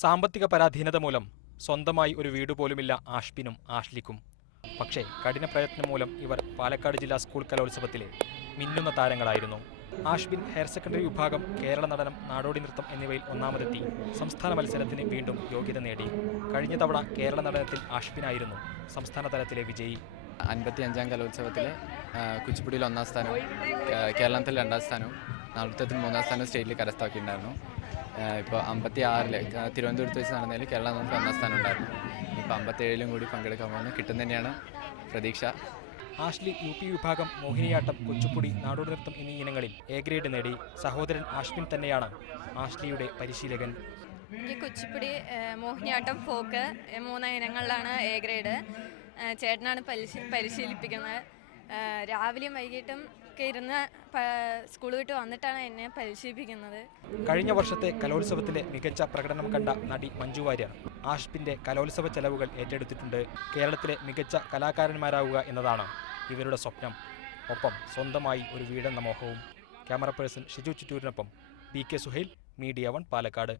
സാമ്പത്തിക പരാധീനത മൂലം സ്വന്തമായി ഒരു വീട് പോലുമില്ല ആഷ്ബിനും ആഷ്ലിക്കും. പക്ഷേ കഠിന പ്രയത്നം മൂലം ഇവർ പാലക്കാട് ജില്ലാ സ്കൂൾ കലോത്സവത്തിലെ മിന്നുന്ന താരങ്ങളായിരുന്നു. ആഷ്ബിൻ ഹയർ സെക്കൻഡറി വിഭാഗം, കേരള നടനം, നാടോടി നൃത്തം എന്നിവയിൽ ഒന്നാമതെത്തി സംസ്ഥാന മത്സരത്തിന് വീണ്ടും യോഗ്യത നേടി. കഴിഞ്ഞ തവണ കേരള നടനത്തിൽ ആഷ്ബിനായിരുന്നു സംസ്ഥാന തലത്തിലെ വിജയി. 55ാം കലോത്സവത്തിൽ കുച്ചിപ്പുടിയിൽ 1ാം സ്ഥാനവും കേരളത്തിൽ 2ാം സ്ഥാനവും നൃത്തത്തിൽ 3ാം സ്ഥാനവും സ്റ്റേറ്റിൽ കരസ്ഥമാക്കിയിട്ടുണ്ടായിരുന്നു. ഇപ്പോൾ 56-ൽ തിരുവനന്തപുരത്ത് വെച്ച് നടന്നതിൽ കേരള നടനത്തിൽ 1ാം സ്ഥാനം ഉണ്ടായിരുന്നു. ഇപ്പോൾ 57-ലും കൂടി പങ്കെടുക്കാൻ പോകുന്നത് കിട്ടും തന്നെയാണ് പ്രതീക്ഷ. ആഷ്ലി UP വിഭാഗം, മോഹിനിയാട്ടം, കുച്ചിപ്പുടി, നാടോടി നൃത്തം എന്നീ ഇനങ്ങളിൽ A ഗ്രേഡ് നേടി. സഹോദരൻ ആഷ്ബിൻ തന്നെയാണ് ആഷ്ലിയുടെ പരിശീലകൻ. എനിക്ക് Kuchipudi, Mohiniyattam, folk 3 ഇനങ്ങളിലാണ് A grade. ചേട്ടനാണ് പരിശീലിപ്പിക്കുന്നത്. രാവിലെയും വൈകിട്ടും ഒക്കെ ഇരുന്ന് സ്കൂൾ വിട്ട് വന്നിട്ടാണ് എന്നെ പരിശീലിപ്പിക്കുന്നത്. കഴിഞ്ഞ വർഷത്തെ കലോത്സവത്തിലെ മികച്ച പ്രകടനം കണ്ട നടി മഞ്ജു വാര്യർ ആഷ്ബിന്റെ കലോത്സവ ചെലവുകൾ ഏറ്റെടുത്തിട്ടുണ്ട്. കേരളത്തിലെ മികച്ച കലാകാരന്മാരാവുക എന്നതാണ് ഇവരുടെ സ്വപ്നം. ഒപ്പം സ്വന്തമായി ഒരു വീടെന്ന മോഹവും. ക്യാമറ പേഴ്സൺ ഷിജു ചിറ്റൂരിനൊപ്പം BK സുഹൈൽ, മീഡിയ 1 പാലക്കാട്.